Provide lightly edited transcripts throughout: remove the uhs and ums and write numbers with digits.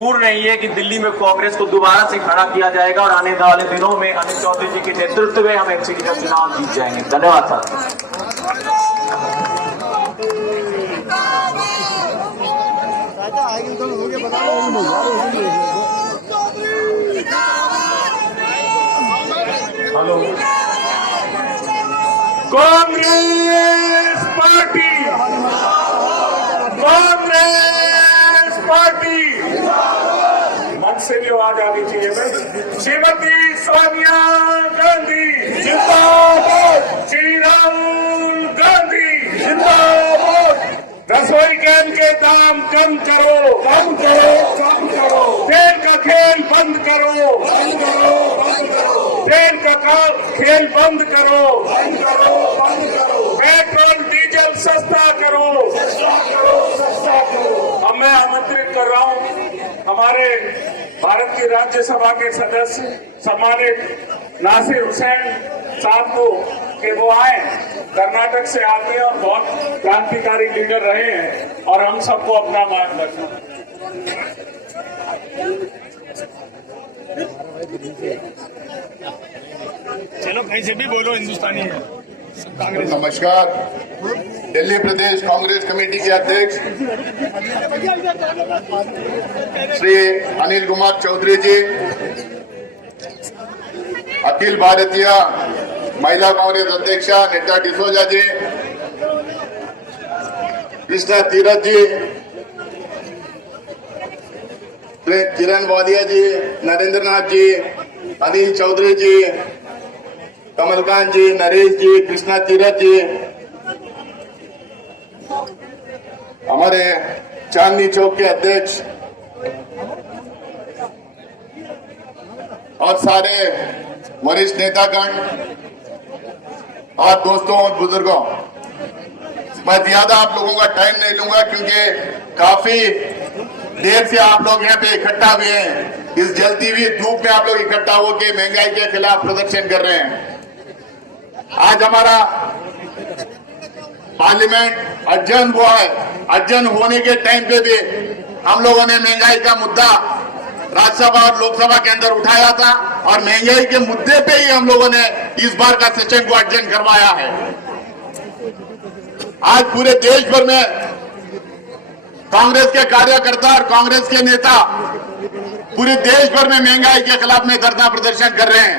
दूर नहीं है कि दिल्ली में कांग्रेस को दोबारा से खड़ा किया जाएगा और आने वाले दिनों में अनिल चौधरी जी के नेतृत्व में हम एमसीडी का चुनाव जीत जाएंगे। धन्यवाद sir. Hello, Congress party, Congress party मन से भी आवाज आनी चाहिए। श्रीमती सोनिया गांधी जिंदाबाद, श्री राहुल गांधी जिंदाबाद। रसोई गैस के दाम कम करो, कम करो, कम करो। तेल का खेल बंद करो, बंद करो, बंद करो। तेल का खेल बंद करो, बंद करो, बंद करो। पेट्रोल डीजल सस्ता करो, सस्ता करो, सस्ता करो। अब मैं आमंत्रित कर रहा हूं हमारे भारत की राज्यसभा के सदस्य सम्मानित नासिर हुसैन साहब को कि वो आए। कर्नाटक से आते हैं और बहुत क्रांतिकारी लीडर रहे हैं और हम सबको अपना मार्गदर्शन। चलो कहीं से भी बोलो, हिंदुस्तानी है। कांग्रेस। नमस्कार। दिल्ली प्रदेश कांग्रेस कमेटी के अध्यक्ष श्री अनिल कुमार चौधरी जी, अखिल भारतीय महिला कांग्रेस अध्यक्षा नीता डिसोजा जी, कृष्णा तीरथ जी, किरण वालिया जी, नरेंद्र नाथ जी, अनिल चौधरी जी, कमलकांत जी, नरेश जी, कृष्णा तीरथ जी, हमारे चांदनी चौक के अध्यक्ष और सारे वरिष्ठ नेतागण और दोस्तों और बुजुर्गों, मैं ज्यादा आप लोगों का टाइम नहीं लूंगा क्योंकि काफी देर से आप लोग यहाँ पे इकट्ठा हुए हैं। इस जलती हुई धूप में आप लोग इकट्ठा होकर महंगाई के खिलाफ प्रदर्शन कर रहे हैं। आज हमारा पार्लियामेंट अध्ययन हुआ है। अध्ययन होने के टाइम पे भी हम लोगों ने महंगाई का मुद्दा राज्यसभा और लोकसभा के अंदर उठाया था और महंगाई के मुद्दे पे ही हम लोगों ने इस बार का सेशन को अध्ययन करवाया है। आज पूरे देश भर में कांग्रेस के कार्यकर्ता और कांग्रेस के नेता पूरे देश भर में महंगाई के खिलाफ में धरना प्रदर्शन कर रहे हैं।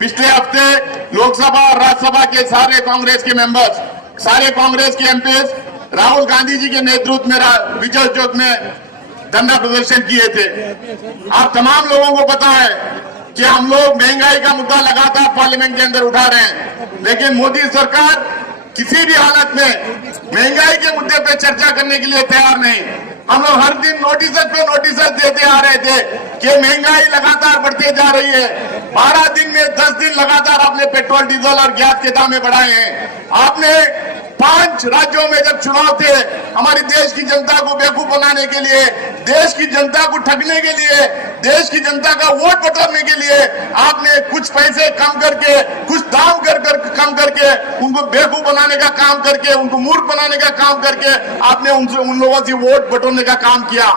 पिछले हफ्ते लोकसभा और राज्यसभा के सारे कांग्रेस के मेंबर्स, सारे कांग्रेस के एमपीज राहुल गांधी जी के नेतृत्व में विजय चौक में धरना प्रदर्शन किए थे। आप तमाम लोगों को पता है कि हम लोग महंगाई का मुद्दा लगातार पार्लियामेंट के अंदर उठा रहे हैं, लेकिन मोदी सरकार किसी भी हालत में महंगाई के मुद्दे पे चर्चा करने के लिए तैयार नहीं। हम लोग हर दिन नोटिस पे नोटिस देते आ रहे थे कि महंगाई लगातार बढ़ती जा रही है। 12 दिन में 10 दिन लगातार आपने पेट्रोल डीजल और गैस के दाम बढ़ाए हैं। आपने 5 राज्यों में जब चुनाव थे, हमारी देश की जनता को बेवकूफ बनाने के लिए, देश की जनता को ठगने के लिए, देश की जनता का वोट बटोरने के लिए आपने कुछ पैसे कम करके, कुछ दाम कम करके उनको बेवकूफ बनाने का काम करके, उनको मूर्ख बनाने का काम करके आपने उन लोगों से वोट बटोरने का काम किया।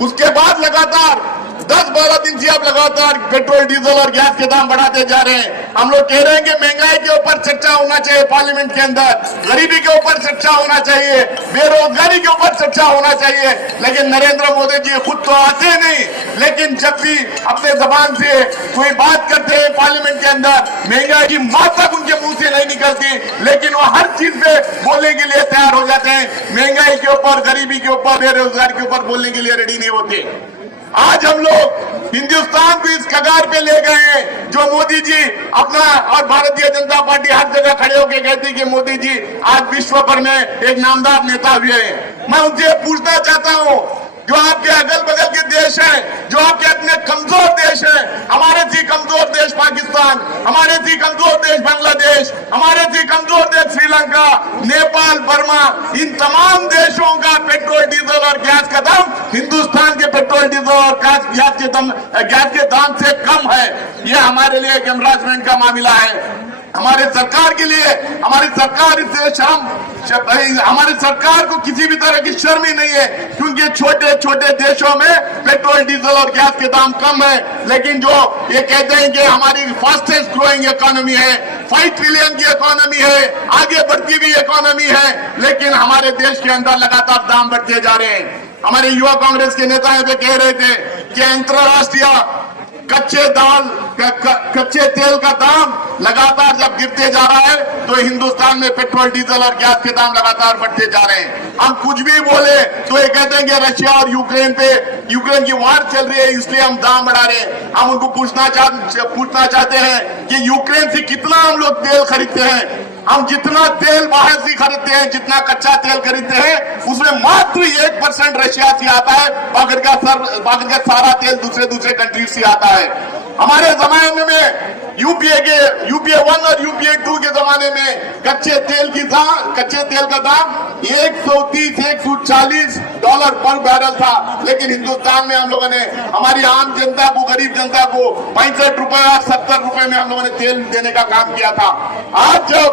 उसके बाद लगातार 10-12 दिन से आप लगातार पेट्रोल डीजल और गैस के दाम बढ़ाते जा रहे हैं। हम लोग कह रहे हैं कि महंगाई के ऊपर चर्चा होना चाहिए पार्लियामेंट के अंदर, गरीबी के ऊपर चर्चा होना चाहिए, बेरोजगारी के ऊपर चर्चा होना चाहिए, लेकिन नरेंद्र मोदी जी खुद तो आते नहीं, लेकिन जब भी अपने जबान से कोई बात करते हैं पार्लियामेंट के अंदर, महंगाई की माँ तक उनके मुंह से नहीं निकलती, लेकिन वो हर चीज पे बोलने के लिए तैयार हो जाते हैं। महंगाई के ऊपर, गरीबी के ऊपर, बेरोजगारी के ऊपर बोलने के लिए रेडी नहीं होते। आज हम लोग हिंदुस्तान को इस कगार पे ले गए हैं जो मोदी जी अपना और भारतीय जनता पार्टी हर जगह खड़े होकर कहती कि मोदी जी आज विश्व भर में एक नामदार नेता हुए हैं। मैं उनसे पूछना चाहता हूं, जो आपके अगल बगल के देश हैं, जो आपके अपने कमजोर देश हैं, हमारे से कमजोर देश पाकिस्तान, हमारे से कमजोर देश बांग्लादेश, हमारे से कमजोर देश श्रीलंका, नेपाल, बर्मा, इन तमाम देशों का पेट्रोल डीजल और गैस का दाम हिंदुस्तान के पेट्रोल डीजल और गैस के दाम से कम है। यह हमारे लिए एक एम्बरासमेंट का मामला है। हमारे सरकार के लिए, हमारी सरकार इससे हमारी सरकार को किसी भी तरह की शर्म ही नहीं है, क्योंकि छोटे छोटे देशों में पेट्रोल, डीजल और गैस के दाम कम है, लेकिन जो ये कहते हैं कि हमारी फास्टेस्ट ग्रोइंग इकोनॉमी है, 5 ट्रिलियन की इकोनॉमी है, आगे बढ़ती हुई इकोनॉमी है, लेकिन हमारे देश के अंदर लगातार दाम बढ़ते जा रहे हैं। हमारे युवा कांग्रेस के नेता यहाँ पे कह रहे थे कि अंतरराष्ट्रीय कच्चे तेल का दाम लगातार जब गिरते जा रहा है तो हिंदुस्तान में पेट्रोल, डीजल और गैस के दाम लगातार बढ़ते जा रहे हैं। हम कुछ भी बोले तो ये कहते हैं कि रशिया और यूक्रेन की वार चल रही है इसलिए हम दाम बढ़ा रहे हैं। हम उनको पूछना चाहते हैं कि यूक्रेन से कितना हम लोग तेल खरीदते हैं? हम जितना तेल बाहर से खरीदते हैं, जितना कच्चा तेल खरीदते हैं, उसमें मात्र 1% रशिया से आता है, बाकी का सारा तेल दूसरे कंट्री से आता है। हमारे जमाने में यूपीए 1 और यूपीए 2 के जमाने में कच्चे तेल का दाम $130-140 पर बैरल था, लेकिन हिंदुस्तान में हम लोगों ने हमारी आम जनता को, गरीब जनता को 65 रुपए और 70 रुपए में हम लोगों ने तेल देने का काम किया था। आज जब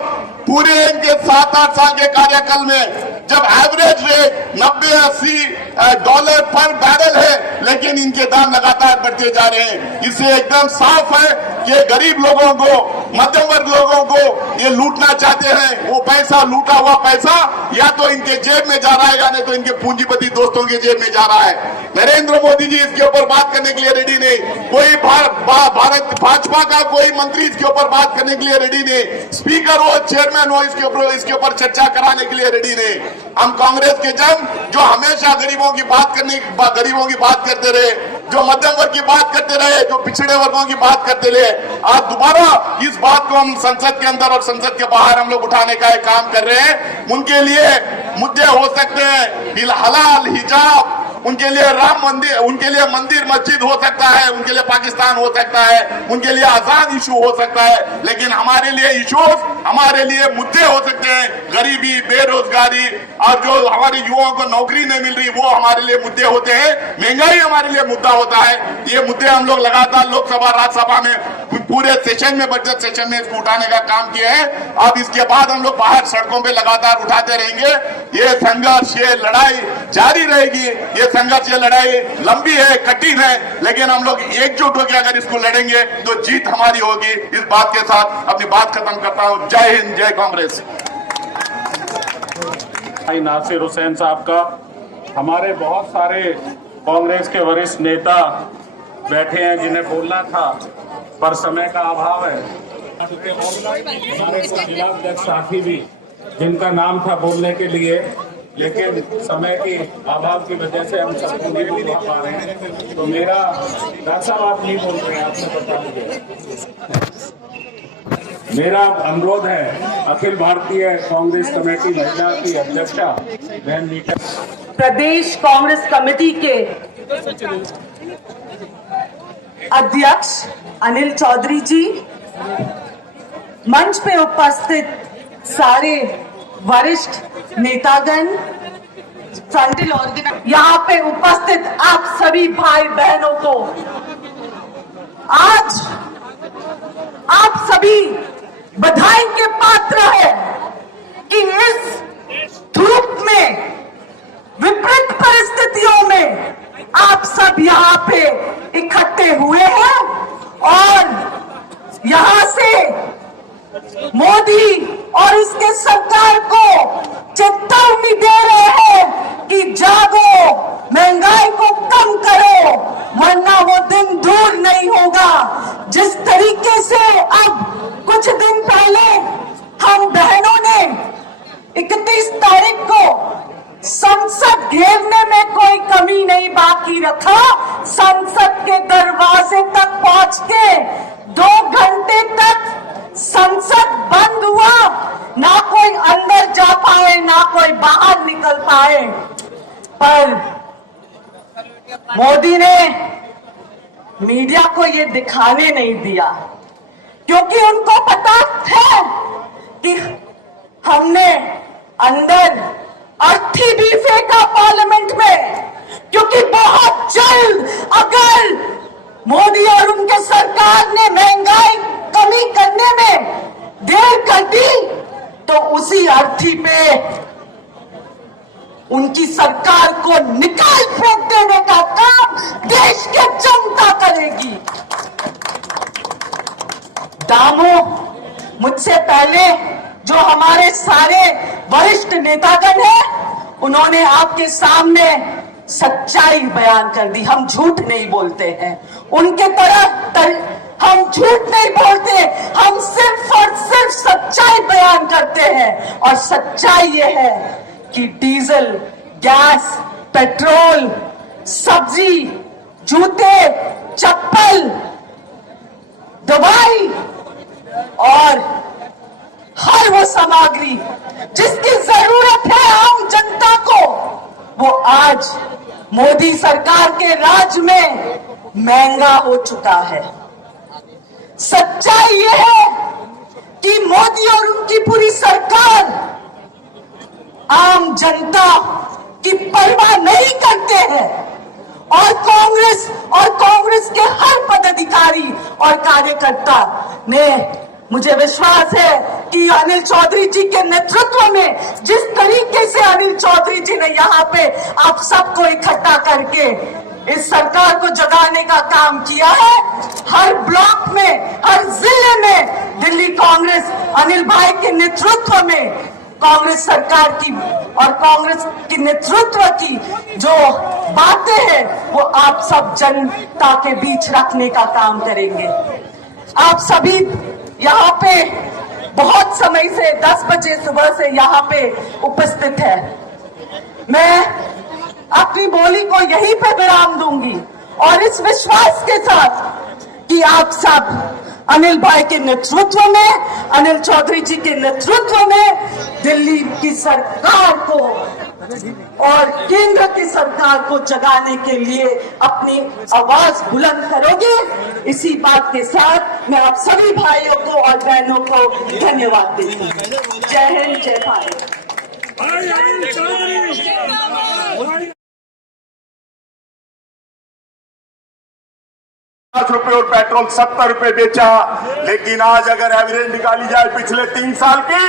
पूरे इनके 7-8 साल के कार्यकाल में जब एवरेज रेट $90-80 पर बैरल है, लेकिन इनके दाम लगातार बढ़ते जा रहे हैं। इससे एकदम साफ है कि गरीब लोगों को, मध्यम वर्ग लोगों को ये लूटना चाहते हैं। वो पैसा, लूटा हुआ पैसा या तो इनके जेब में जा रहा है या नहीं तो इनके पूंजीपति दोस्तों के जेब में जा रहा है। नरेंद्र मोदी जी इसके ऊपर बात करने के लिए रेडी नहीं, कोई भारत भाजपा का कोई मंत्री इसके ऊपर बात करने के लिए रेडी नहीं, स्पीकर हो, चेयरमैन हो, इसके ऊपर चर्चा कराने के लिए रेडी नहीं। हम कांग्रेस के जन जो हमेशा गरीबों की बात करते रहे, जो मध्यम वर्ग की बात करते रहे, जो पिछड़े वर्गों की बात करते रहे, आज दोबारा इस बात को हम संसद के अंदर और संसद के बाहर हम लोग उठाने का एक काम कर रहे हैं। उनके लिए मुद्दे हो सकते हैं हलाल, हिजाब, उनके लिए राम मंदिर, उनके लिए मंदिर मस्जिद हो सकता है, उनके लिए पाकिस्तान हो सकता है, उनके लिए आजाद इशू हो सकता है, लेकिन हमारे लिए इशूज, हमारे लिए मुद्दे हो सकते हैं गरीबी, बेरोजगारी और जो हमारे युवाओं को नौकरी नहीं मिल रही, वो हमारे लिए मुद्दे होते हैं। महंगाई हमारे लिए मुद्दा होता है। ये मुद्दे हम लोग लगातार लोकसभा, राज्यसभा में पूरे सेशन में, बजट सेशन में इसको उठाने का काम किया है। अब इसके बाद हम लोग बाहर सड़कों पे लगातार उठाते रहेंगे। ये संघर्ष, ये लड़ाई जारी रहेगी। ये संघर्ष, ये लड़ाई लंबी है, कठिन है, लेकिन हम लोग एकजुट होकर अगर इसको लड़ेंगे तो जीत हमारी होगी। इस बात के साथ अपनी बात खत्म करता हूं। जय हिंद, जय कांग्रेस। नासिर हुसैन साहब का, हमारे बहुत सारे कांग्रेस के वरिष्ठ नेता बैठे हैं जिन्हें बोलना था पर समय का अभाव है। हमारे जिला अध्यक्ष साथी भी जिनका नाम था बोलने के लिए, लेकिन समय के अभाव की वजह से हम सबको नहीं बोल पा रहे हैं। तो मेरा रास्ता बात नहीं बोल रहे हैं, आपने बता दीजिए। मेरा अनुरोध है अखिल भारतीय कांग्रेस कमेटी महिला की अध्यक्षा बहन नीता, प्रदेश कांग्रेस कमेटी के अध्यक्ष अनिल चौधरी जी, मंच पे उपस्थित सारे वरिष्ठ नेतागण, फ्रंटल ऑर्गेनाइजर, यहाँ पे उपस्थित आप सभी भाई बहनों को, आज आप सभी बधाई के पात्र है कि इस धूप में, विपरीत परिस्थितियों में आप सब यहाँ पे इकट्ठे हुए हैं और यहाँ से मोदी और इसके सरकार को चेतावनी दे रहे हैं कि जागो, महंगाई को कम करो, वरना वो दिन दूर नहीं होगा। जिस तरीके से अब कुछ दिन पहले हम बहनों ने 31 तारीख को संसद घेरने में कोई कमी नहीं बाकी रखा, संसद के दरवाजे तक पहुंच के 2 घंटे तक संसद बंद हुआ, ना कोई अंदर जा पाए ना कोई बाहर निकल पाए। पर मोदी ने मीडिया को ये दिखाने नहीं दिया, क्योंकि उनको पता है कि हमने अंदर अर्थी भी फेंका पार्लियामेंट में, क्योंकि बहुत जल्द अगर मोदी और उनके सरकार ने महंगाई कमी करने में देर कर दी तो उसी अर्थी पे उनकी सरकार को निकाल फेंक देने का काम देश की जनता करेगी। दामो, मुझसे पहले जो हमारे सारे वरिष्ठ नेतागण हैं, उन्होंने आपके सामने सच्चाई बयान कर दी। हम झूठ नहीं बोलते हैं, उनके तरह हम झूठ नहीं बोलते, हम सिर्फ और सिर्फ सच्चाई बयान करते हैं। और सच्चाई ये है कि डीजल, गैस, पेट्रोल, सब्जी, जूते, चप्पल, दवाई और हर वो सामग्री जिसकी जरूरत है आम जनता को, वो आज मोदी सरकार के राज में महंगा हो चुका है। सच्चाई ये है कि मोदी और उनकी पूरी सरकार आम जनता की परवाह नहीं करते हैं और कांग्रेस के हर पदाधिकारी और कार्यकर्ता ने, मुझे विश्वास है कि अनिल चौधरी जी के नेतृत्व में, जिस तरीके से अनिल चौधरी जी ने यहाँ पे आप सबको इकट्ठा करके इस सरकार को जगाने का काम किया है, हर ब्लॉक में, हर जिले में दिल्ली कांग्रेस अनिल भाई के नेतृत्व में कांग्रेस सरकार की और कांग्रेस की नेतृत्व की जो बातें हैं वो आप सब जनता के बीच रखने का काम करेंगे। आप सभी यहाँ पे बहुत समय से 10 बजे सुबह से यहाँ पे उपस्थित है। मैं अपनी बोली को यहीं पे विराम दूंगी और इस विश्वास के साथ कि आप सब अनिल भाई के नेतृत्व में, अनिल चौधरी जी के नेतृत्व में दिल्ली की सरकार को और केंद्र की सरकार को जगाने के लिए अपनी आवाज बुलंद करोगे। इसी बात के साथ मैं आप सभी भाइयों को और बहनों को धन्यवाद देती हूँ। जय हिंद, जय भारत। 50 रुपए और पेट्रोल 70 रुपए बेचा। लेकिन आज अगर एवरेज निकाली जाए पिछले 3 साल की,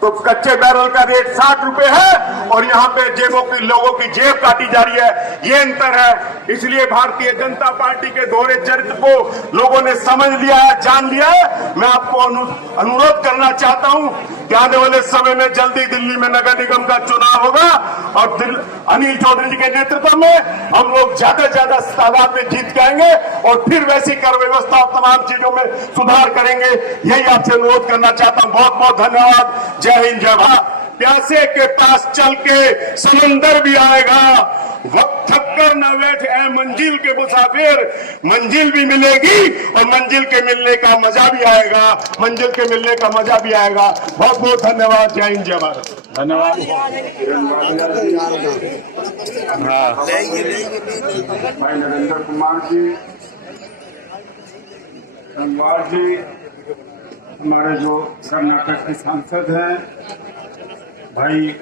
तो कच्चे बैरल का रेट 60 रुपए है और यहाँ पे जेबों की लोगों की जेब काटी जा रही है। ये अंतर है। इसलिए भारतीय जनता पार्टी के दोहरे चरित्र को लोगों ने समझ लिया है, जान लिया है। मैं आपको अनुरोध करना चाहता हूँ कि आने वाले समय में जल्दी दिल्ली में नगर निगम का चुनाव होगा और अनिल चौधरी जी के नेतृत्व में हम लोग ज्यादा से ज्यादा तादाद में जीत जाएंगे और फिर वैसी कर व्यवस्था और तमाम चीजों में सुधार करेंगे। यही आपसे अनुरोध करना चाहता हूँ। बहुत बहुत धन्यवाद। जय हिंद, जय भारत। प्यासे के पास चल के समंदर भी आएगा, वक्त थक कर न बैठ ऐ मंजिल के मुसाफिर, मंजिल भी मिलेगी और मंजिल के मिलने का मजा भी आएगा, मंजिल के मिलने का मजा भी आएगा। बहुत बहुत धन्यवाद। जय हिंद, जय भारत। धन्यवाद। भाई नरेंद्र कुमार जी, धनवार जी, हमारे जो कर्नाटक के सांसद हैं भाई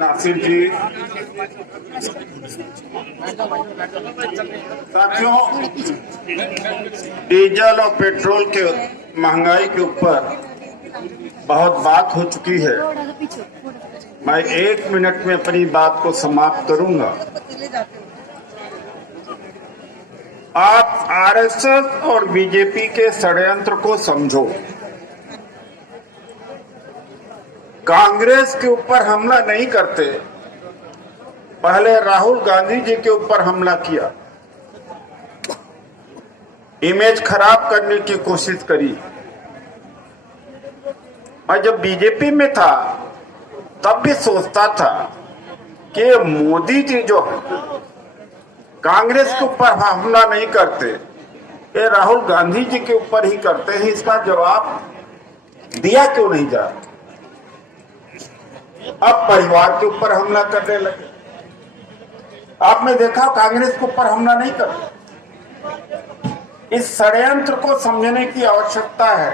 नासिर जी, साथियों, डीजल और पेट्रोल के महंगाई के ऊपर बहुत बात हो चुकी है। मैं 1 मिनट में अपनी बात को समाप्त करूंगा। आप आरएसएस और बीजेपी के षड्यंत्र को समझो। कांग्रेस के ऊपर हमला नहीं करते, पहले राहुल गांधी जी के ऊपर हमला किया, इमेज खराब करने की कोशिश करी। और जब बीजेपी में था तब भी सोचता था कि मोदी जी जो कांग्रेस के ऊपर हमला नहीं करते, ये राहुल गांधी जी के ऊपर ही करते हैं। इसका जवाब दिया क्यों नहीं जा रहा? अब परिवार के ऊपर हमला करने लगे। आपने देखा कांग्रेस के ऊपर हमला नहीं करते। इस षड्यंत्र को समझने की आवश्यकता है।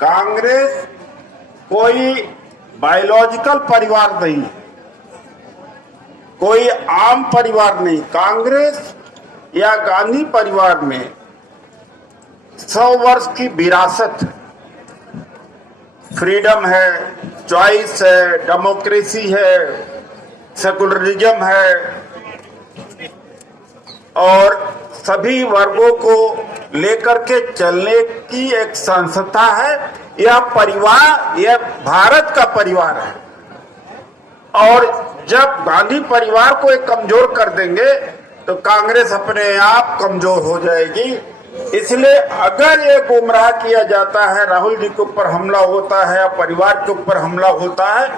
कांग्रेस कोई बायोलॉजिकल परिवार नहीं, कोई आम परिवार नहीं। कांग्रेस या गांधी परिवार में 100 वर्ष की विरासत, फ्रीडम है, चॉइस है, डेमोक्रेसी है, सेकुलरिज्म है और सभी वर्गों को लेकर के चलने की एक संस्था है। यह परिवार, यह भारत का परिवार है और जब गांधी परिवार को एक कमजोर कर देंगे तो कांग्रेस अपने आप कमजोर हो जाएगी। इसलिए अगर ये गुमराह किया जाता है, राहुल जी के ऊपर हमला होता है, परिवार के ऊपर हमला होता है,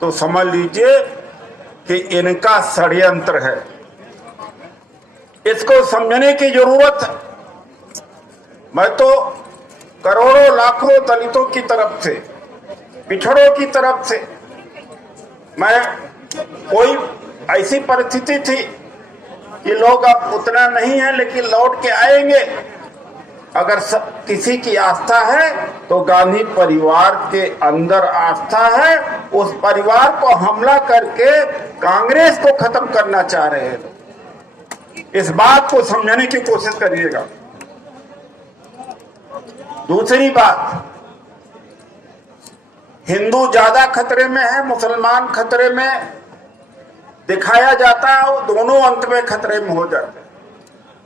तो समझ लीजिए कि इनका षड्यंत्र है। इसको समझने की जरूरत है। मैं तो करोड़ों लाखों दलितों की तरफ से, पिछड़ों की तरफ से, मैं कोई ऐसी परिस्थिति थी कि लोग अब उतना नहीं है लेकिन लौट के आएंगे। अगर किसी की आस्था है तो गांधी परिवार के अंदर आस्था है। उस परिवार को हमला करके कांग्रेस को खत्म करना चाह रहे हैं। इस बात को समझने की कोशिश करिएगा। दूसरी बात, हिंदू ज्यादा खतरे में है, मुसलमान खतरे में दिखाया जाता है और दोनों अंत में खतरे में हो जाते हैं।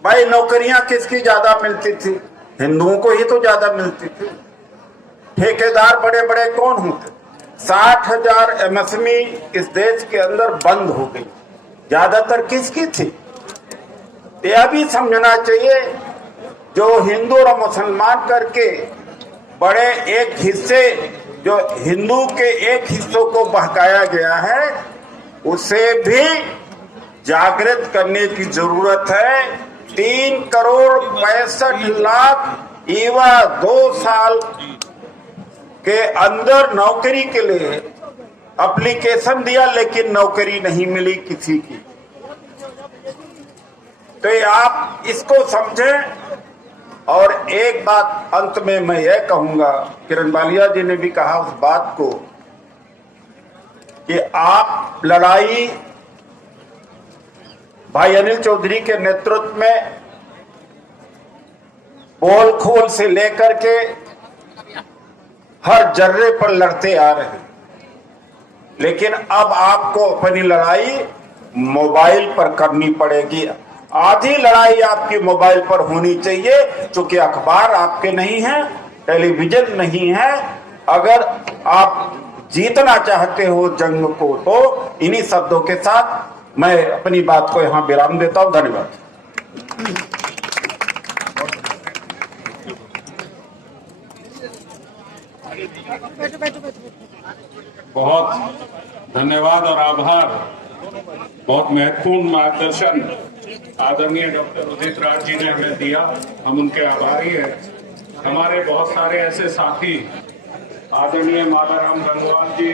भाई नौकरियां किसकी ज्यादा मिलती थी? हिंदुओं को ही तो ज्यादा मिलती थी। ठेकेदार बड़े बड़े कौन होते? 60,000 एमएसएमई इस देश के अंदर बंद हो गई, ज्यादातर किसकी थी? यह भी समझना चाहिए जो हिंदू और मुसलमान करके बड़े एक हिस्से, जो हिंदू के एक हिस्सों को बहकाया गया है, उसे भी जागृत करने की जरूरत है। 3 करोड़ 65 लाख युवा 2 साल के अंदर नौकरी के लिए एप्लीकेशन दिया लेकिन नौकरी नहीं मिली किसी की। तो आप इसको समझें। और एक बात अंत में मैं यह कहूंगा, किरण बालिया जी ने भी कहा उस बात को, कि आप लड़ाई भाई अनिल चौधरी के नेतृत्व में पोल खोल से लेकर के हर जर्रे पर लड़ते आ रहे हैं, लेकिन अब आपको अपनी लड़ाई मोबाइल पर करनी पड़ेगी। आधी लड़ाई आपकी मोबाइल पर होनी चाहिए, क्योंकि अखबार आपके नहीं है, टेलीविजन नहीं है। अगर आप जीतना चाहते हो जंग को, तो इन्हीं शब्दों के साथ मैं अपनी बात को यहां विराम देता हूं। धन्यवाद। बहुत धन्यवाद और आभार। बहुत महत्वपूर्ण मार्गदर्शन आदरणीय डॉक्टर उदित राज जी ने हमें दिया, हम उनके आभारी हैं। हमारे बहुत सारे ऐसे साथी, आदरणीय मालाराम गंगवाल जी,